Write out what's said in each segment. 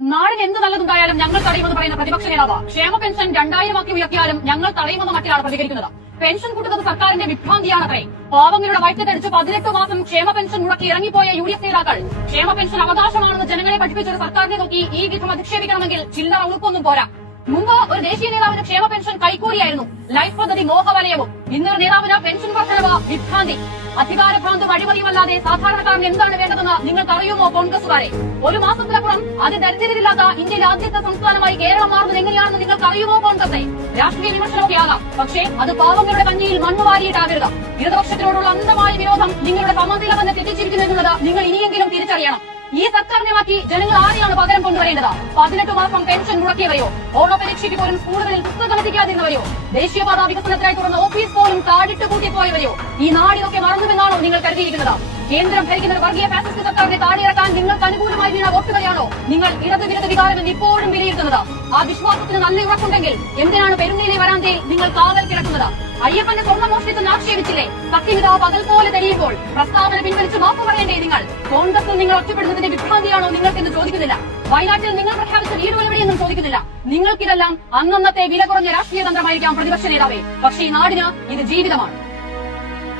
നാടിന് എന്ത് നല്ലതുണ്ടായാലും ഞങ്ങൾ തടയുമെന്ന് പറയുന്ന പ്രതിപക്ഷ നേതാവ് ക്ഷേമ പെൻഷൻ 2000 ആക്കി ഉയർത്തിയാലും ഞങ്ങൾ തടയുമെന്ന മട്ടിലാണ് പ്രതികരിക്കുന്നത്. പെൻഷൻ കൂട്ടുന്നത് സർക്കാരിന്റെ വിഭ്രാന്തിയാണത്രേ. പാവങ്ങളുടെ വയറ്റത്തടിച്ച് 18 മാസം ക്ഷേമ പെൻഷൻ മുടക്കി ഇറങ്ങിപ്പോയ UDF നേതാക്കൾ ക്ഷേമ പെൻഷൻ അവകാശമാണെന്ന് ജനങ്ങളെ പഠിപ്പിച്ചൊരു സർക്കാരിനെ നോക്കി ഈ വിധം അധിക്ഷേപിക്കണമെങ്കിൽ ചില്ലറ ഉളുപ്പൊന്നും പോരാ. മുമ്പ് ഒരു ദേശീയ നേതാവിന് ക്ഷേമ പെൻഷൻ കൈക്കൂലിയായിരുന്നു, ലൈഫ് പദ്ധതി മോഹവലയവും. ഇന്നൊരു നേതാവിന് പെൻഷൻ വർധനവ് വിഭ്രാന്തി. അധികാരഭ്രാന്തും അഴിമതിയുമല്ലാതെ സാധാരണക്കാരന് എന്താണ് വേണ്ടതെന്ന് നിങ്ങൾക്കറിയുമോ കോൺഗ്രസുകാരെ? ഒരു മാസത്തിലപ്പുറം അതിദരിദ്രരില്ലാത്ത ഇന്ത്യയിലെ ആദ്യത്തെ സംസ്ഥാനമായി കേരളം മാറുന്നത് എങ്ങനെയാണെന്ന് നിങ്ങൾക്കറിയുമോ കോൺഗ്രസെ? രാഷ്ട്രീയ വിമർശനമൊക്കെ ആകാം, പക്ഷേ അത് പാവങ്ങളുടെ കഞ്ഞിയിൽ മണ്ണ് വാരിയിട്ടാകരുത്. ഇടതുപക്ഷത്തിനോടുള്ള അന്ധമായ വിരോധം നിങ്ങളുടെ സമനില തന്നെ തെറ്റിച്ചിരിക്കുന്നു എന്നുള്ളത് നിങ്ങൾ ഇനിയെങ്കിലും തിരിച്ചറിയണം. ഈ സർക്കാരിനെ മാറ്റി ജനങ്ങൾ ആരെയാണ് പകരം കൊണ്ടുവരേണ്ടത്? 18 മാസം പെൻഷൻ മുടക്കിയവരെയോ? ഓണ പരീക്ഷയ്ക്ക് പോലും സ്കൂളുകളിൽ പുസ്തകം എത്തിക്കാതിരുന്നവരെയോ? ദേശീയപാത വികസനത്തിനായി തുറന്ന ഓഫീസ് പോലും കാടിട്ട് കൂട്ടിപ്പോയവരെയോ? ഈ നാടിനൊക്കെ മറന്നുവെന്നാണോ നിങ്ങൾ കരുതിയിരിക്കുന്നത്? കേന്ദ്രം ഭരിക്കുന്ന ഒരു വർഗീയ ഫാസിസ്റ്റ് സർക്കാരിനെ താഴെയിറക്കാൻ നിങ്ങൾക്ക് അനുകൂലമായി വീണ വോട്ടുകളെയാണോ നിങ്ങൾ ഇടതുവിരുദ്ധ വികാരമെന്ന് ഇപ്പോഴും വിലയിരുത്തുന്നത്? ആ വിശ്വാസത്തിന് നല്ല ഉറപ്പുണ്ടെങ്കിൽ എന്തിനാണ് പെരുന്നേലി വരാന്തയിൽ നിങ്ങൾ കാവൽ കിടക്കുന്നത്? അയ്യപ്പന്റെ സ്വർണ്ണം മോഷ്ടിച്ചെന്ന് ആക്ഷേപിച്ചില്ലേ? സത്യമിതാവ് പകൽ പോലെ തെളിയുമ്പോൾ പ്രസ്താവന പിൻവലിച്ച് മാപ്പ് പറയേണ്ടേ നിങ്ങൾ? കോൺഗ്രസിൽ നിങ്ങൾ ഒറ്റപ്പെടുന്നതിന്റെ വിഭ്രാന്തിയാണോ നിങ്ങൾക്കെന്ന് ചോദിക്കുന്നില്ല. വയനാട്ടിൽ നിങ്ങൾ പ്രഖ്യാപിച്ച ലീഡുകൾ എവിടെയെന്നും ചോദിക്കുന്നില്ല. നിങ്ങൾക്കിതെല്ലാം അന്നന്നത്തെ വില കുറഞ്ഞ രാഷ്ട്രീയ തന്ത്രമായിരിക്കാം പ്രതിപക്ഷ നേതാവേ, പക്ഷേ ഈ നാടിന് ഇത് ജീവിതമാണ്.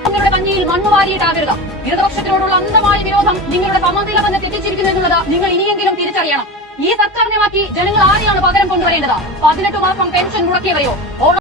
നിങ്ങളുടെ കഞ്ഞിയിൽ മണ്ണ് വാരിയിട്ടാകരുത്. ഇടതുപക്ഷത്തിനോടുള്ള അന്ധമായ വിരോധം നിങ്ങളുടെ സമനില തന്നെ തെറ്റിച്ചിരിക്കുന്നു എന്നുള്ളത് നിങ്ങൾ ഇനിയെങ്കിലും തിരിച്ചറിയണം. ഈ സർക്കാരിനെ മാറ്റി ജനങ്ങൾ ആരെയാണ് പകരം കൊണ്ടുവരേണ്ടത്? 18 മാസം പെൻഷൻ മുടക്കിയവരെയോ?